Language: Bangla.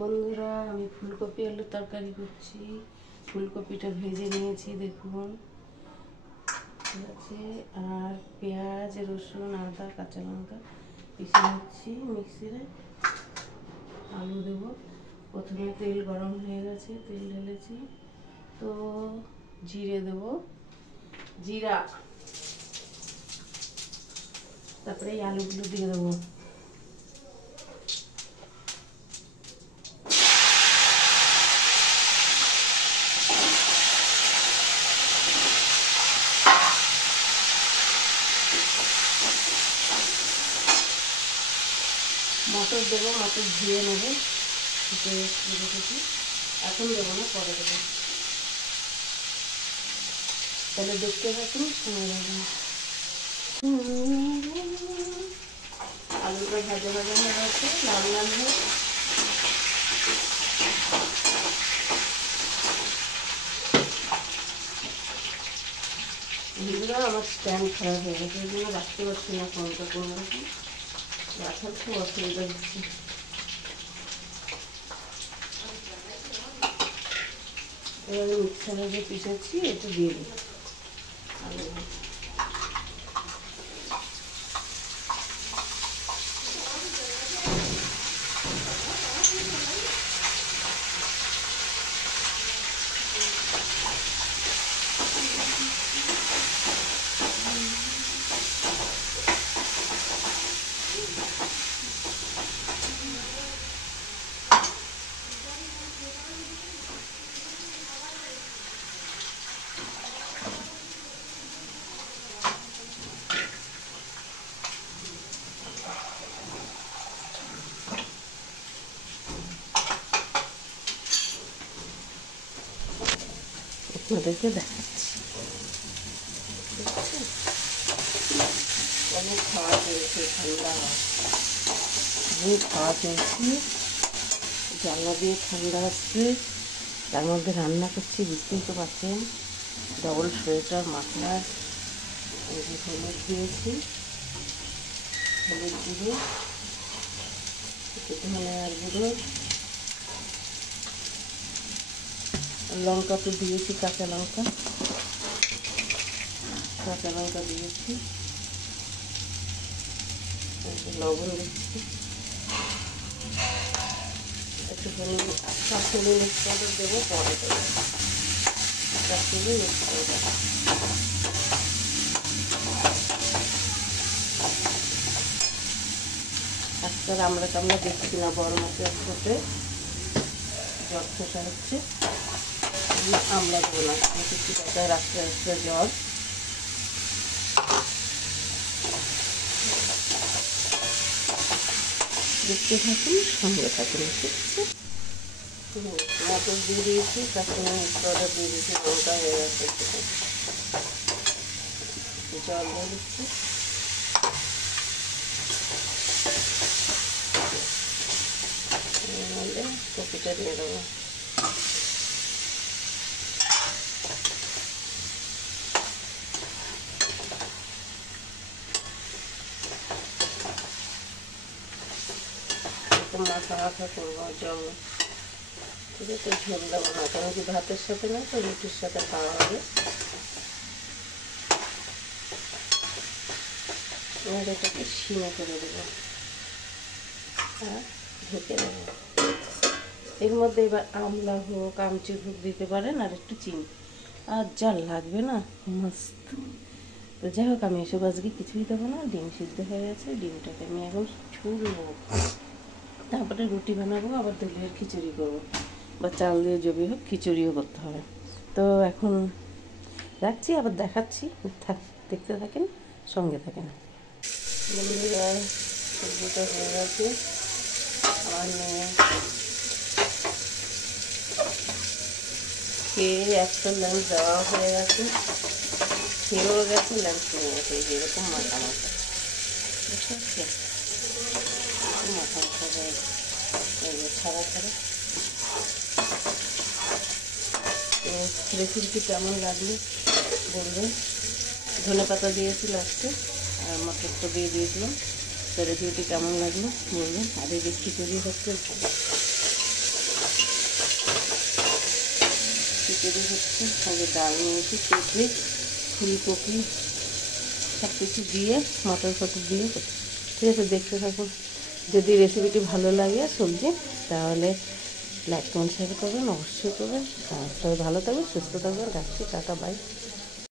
বন্ধুরা, আমি ফুলকপি আলুর তরকারি করছি। ফুলকপিটা ভেজে নিয়েছি দেখুন, ঠিক আছে। আর পেঁয়াজ, রসুন, আদা, কাঁচা লঙ্কা পিষে নিচ্ছি মিক্সিতে। আলু দেবো। প্রথমে তেল গরম হয়ে গেছে, তেল ঢেলেছি, তো জিরে দেবো, জিরা, তারপরে এই আলুগুলো দিয়ে দেবো। মটর দেবো, মটর ধুয়ে নেবো, রেখেছি। এখন দেবো না, পরে দেবো। তাহলে দেখতে থাকুন, সময় লাগবে। আলুটা ভাজা ভাজা হয়ে গেছে, লাল লাল হয়ে। এগুলো আমার স্ট্যান্ড খারাপ হয়ে গেছে, এই জন্য রাখতে পারছি না ফোনটা কোনো রকম। রাখার খুব অসুবিধা হচ্ছে। এবার মিক্সারে যে পিষেছি একটু দিয়ে দিই। আপনাদেরকে দেখাচ্ছি। অনেক খাওয়া পেয়েছে, ঠান্ডা বহুত খাওয়া পেয়েছি, জানলা দিয়ে ঠান্ডা আসছে। তার মধ্যে রান্না করছি, বুঝতেই তো পারছেন। ডবল সোয়েটার, মাফলার, হলুদ দিয়েছি, হলুদ গুঁড়ো, ধনিয়ার গুঁড়ো, লঙ্কা তো দিয়েছি, কাঁচা লঙ্কা দিয়েছি, লবণ দিচ্ছি, একটুখানি কাশ্মীরি মিক্স পাউডার দেবো, পরে দেবো কাশ্মীরি মিক্স পাউডার। আজকাল আমরা দেখছি না, বড় মাছের একসাথে জ্বর ঠোসা হচ্ছে, আমরা দেবো না, কিছু টাকায় রাস্তায় রাস্তায় জ্বর। দেখতে থাকুন, সঙ্গে থাকুন, ঠিক আছে। মটর দিয়ে দিয়েছি, কাশ্মীরি মিক্স পাউডার দিয়ে দিয়েছি, লঙ্কা হয়ে গেছে, জল দিয়ে দিচ্ছি। কপিটা দিয়ে দেবো। মাথা মাথা করবো জল, ঠিক আছে। ঝোল দেবো না, কারণ কি ভাতের সাথে না, তো রুটির সাথে খাওয়া হবে। এবার এটাকে সিমে করে দেবো আর ঢেকে দেবো। এর মধ্যে এবার আমলা হোক, আমচুর হোক দিতে পারেন, আর একটু চিনি, আর যা লাগবে না মস্ত। তো যাই হোক, আমি এসব আজকে কিছুই দেবো না। ডিম সিদ্ধ হয়ে গেছে, ডিমটাকে আমি এখন ছুলবো, তারপরে রুটি বানাবো, আবার দলিয়ার খিচুড়ি করবো, বা চাল দিয়ে জবি হোক, খিচুড়িও করতে হবে। তো এখন রাখছি, আবার দেখাচ্ছি, দেখতে থাকেন, সঙ্গে থাকেন। সবজিটা হয়ে গেছে, আমার মেয়ে খেয়ে একটা লাঞ্চ দেওয়া হয়ে গেছে, খেয়েও গেছে, লাঞ্চ নিয়ে গেছে। এরকম মাথা মাথা, বুঝতে পারছি, মাথা মাথা যায় ছাড়া ছাড়া। তো রেসিপিটি কেমন লাগলো বলবেন। ধনেপাতা দিয়েছি লাস্টে, আর মটরটা দিয়ে দিয়েছিলাম। তো রেসিপিটি কেমন লাগলো বলবেন। আর এই যে খিচুড়ি হচ্ছে, খিচুড়ি হচ্ছে, আগে ডাল নিয়েছি, পেঁপে, ফুলকপি সব কিছু দিয়ে মটর ফটর দিয়ে। ঠিক আছে, দেখতে থাকুন। যদি রেসিপিটি ভালো লাগে সবজি, তাহলে লাইক কমেন্ট শেয়ার করবেন, অবশ্যই করবেন। তবে ভালো থাকবেন, সুস্থ থাকবেন, রাখছি, টাটা, বাই।